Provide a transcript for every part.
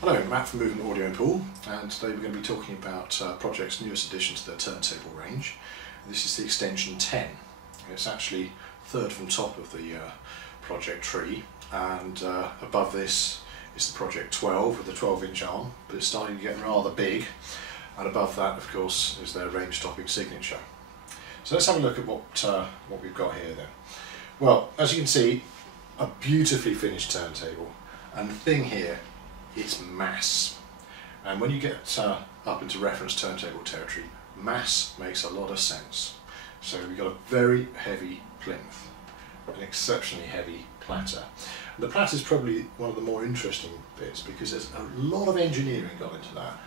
Hello, Matt from Movement Audio and Poole, and today we're going to be talking about Pro-Ject's newest addition to their turntable range. This is the Xtension 10. It's actually third from top of the Pro-Ject tree, and above this is the Pro-Ject 12 with a 12-inch arm, but it's starting to get rather big, and above that, of course, is their range-topping signature. So let's have a look at what we've got here then. Well, as you can see, a beautifully finished turntable, and the thing here, it's mass. And when you get up into reference turntable territory, mass makes a lot of sense. So we've got a very heavy plinth, an exceptionally heavy platter. And the platter is probably one of the more interesting bits because there's a lot of engineering gone into that.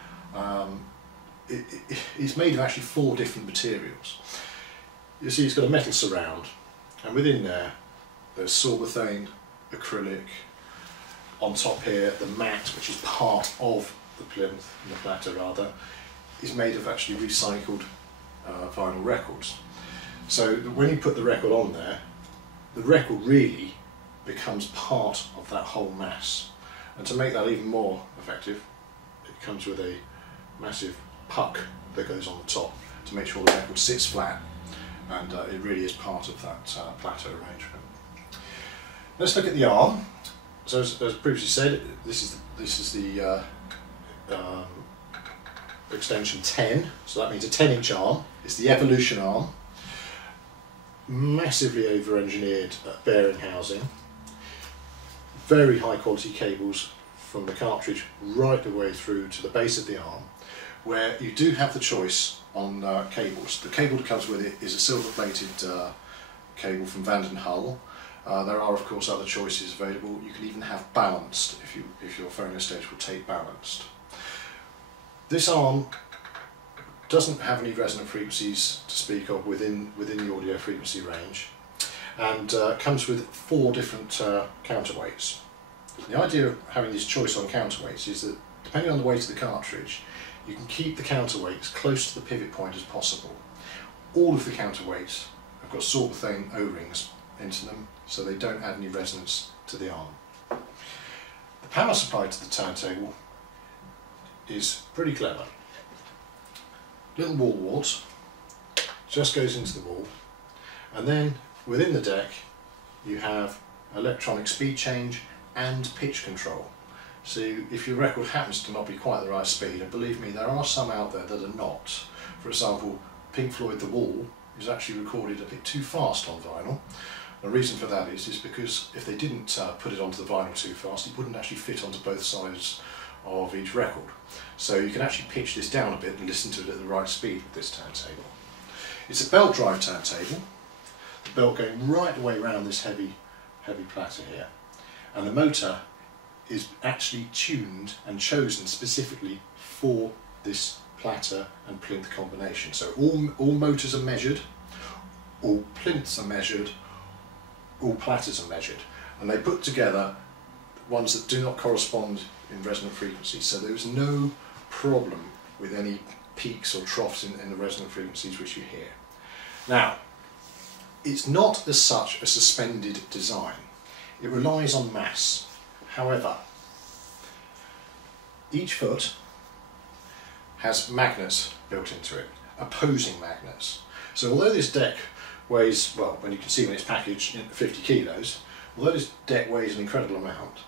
It's made of actually 4 different materials. You see it's got a metal surround, and within there's silverthane, acrylic. On top here, the mat, which is part of the plinth, the platter rather, is made of actually recycled vinyl records. So when you put the record on there, the record really becomes part of that whole mass. And to make that even more effective, it comes with a massive puck that goes on the top to make sure the record sits flat, and it really is part of that platter arrangement. Let's look at the arm. So as previously said, this is the Xtension 10, so that means a 10-inch arm. It's the evolution arm, massively over-engineered bearing housing, very high quality cables from the cartridge right the way through to the base of the arm, where you do have the choice on cables. The cable that comes with it is a silver-plated cable from Vanden Hull. There are of course other choices available. You can even have balanced if your phono stage will take balanced. This arm doesn't have any resonant frequencies to speak of within the audio frequency range, and comes with 4 different counterweights. The idea of having this choice on counterweights is that depending on the weight of the cartridge, you can keep the counterweights close to the pivot point as possible. All of the counterweights have got silverthane O-rings into them, so they don't add any resonance to the arm. The power supply to the turntable is pretty clever. Little wall wart just goes into the wall, and then within the deck you have electronic speed change and pitch control. So if your record happens to not be quite the right speed, and believe me, there are some out there that are not. For example, Pink Floyd The Wall is actually recorded a bit too fast on vinyl. The reason for that is because if they didn't put it onto the vinyl too fast, it wouldn't actually fit onto both sides of each record. So you can actually pitch this down a bit and listen to it at the right speed with this turntable. It's a belt drive turntable, the belt going right the way around this heavy platter here. And the motor is actually tuned and chosen specifically for this platter and plinth combination. So all motors are measured, all plinths are measured, all platters are measured, and they put together ones that do not correspond in resonant frequencies, so there is no problem with any peaks or troughs in the resonant frequencies which you hear. Now, it's not as such a suspended design. It relies on mass. However, each foot has magnets built into it, opposing magnets. So although this deck weighs, well, when you can see when it's packaged, 50 kilos, although this deck weighs an incredible amount,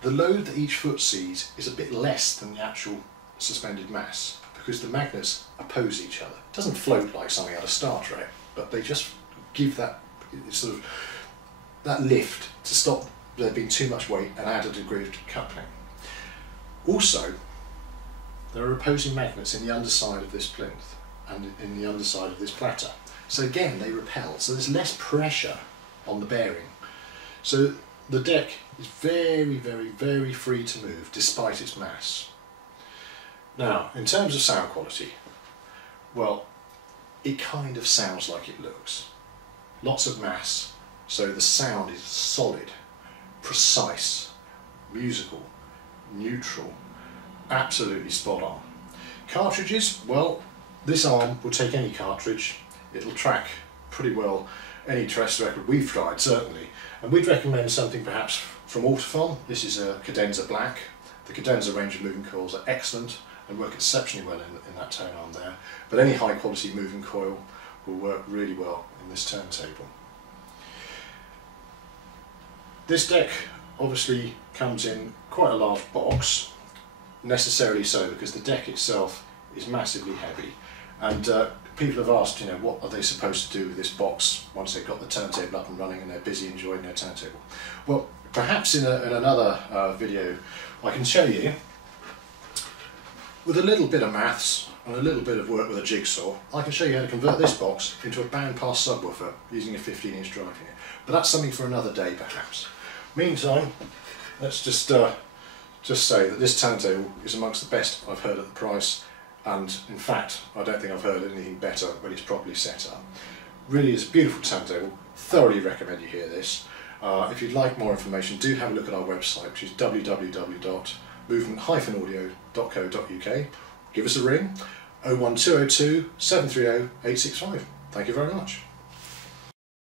the load that each foot sees is a bit less than the actual suspended mass, because the magnets oppose each other. It doesn't float like something out of Star Trek, but they just give that sort of that lift to stop there being too much weight and add a degree of coupling. Also, there are opposing magnets in the underside of this plinth and in the underside of this platter. So again, they repel, so there's less pressure on the bearing. So the deck is very, very, very free to move despite its mass. Now, in terms of sound quality, well, it kind of sounds like it looks. Lots of mass, so the sound is solid, precise, musical, neutral, absolutely spot on. Cartridges, well, this arm will take any cartridge. It'll track pretty well any Tress record we've tried, certainly, and we'd recommend something perhaps from Audiophile. This is a Cadenza Black, The cadenza range of moving coils are excellent and work exceptionally well in that tone arm there, but any high quality moving coil will work really well in this turntable. This deck obviously comes in quite a large box, necessarily so because the deck itself is massively heavy, and people have asked, you know, what are they supposed to do with this box once they've got the turntable up and running and they're busy enjoying their turntable. Well, perhaps in another video I can show you, with a little bit of maths and a little bit of work with a jigsaw, I can show you how to convert this box into a bandpass subwoofer using a 15-inch drive unit. But that's something for another day perhaps. Meantime, let's just say that this turntable is amongst the best I've heard at the price, and in fact I don't think I've heard anything better when it's properly set up. Really is a beautiful turntable, thoroughly recommend you hear this. If you'd like more information, do have a look at our website, which is www.movement-audio.co.uk. Give us a ring, 01202 730 865. Thank you very much.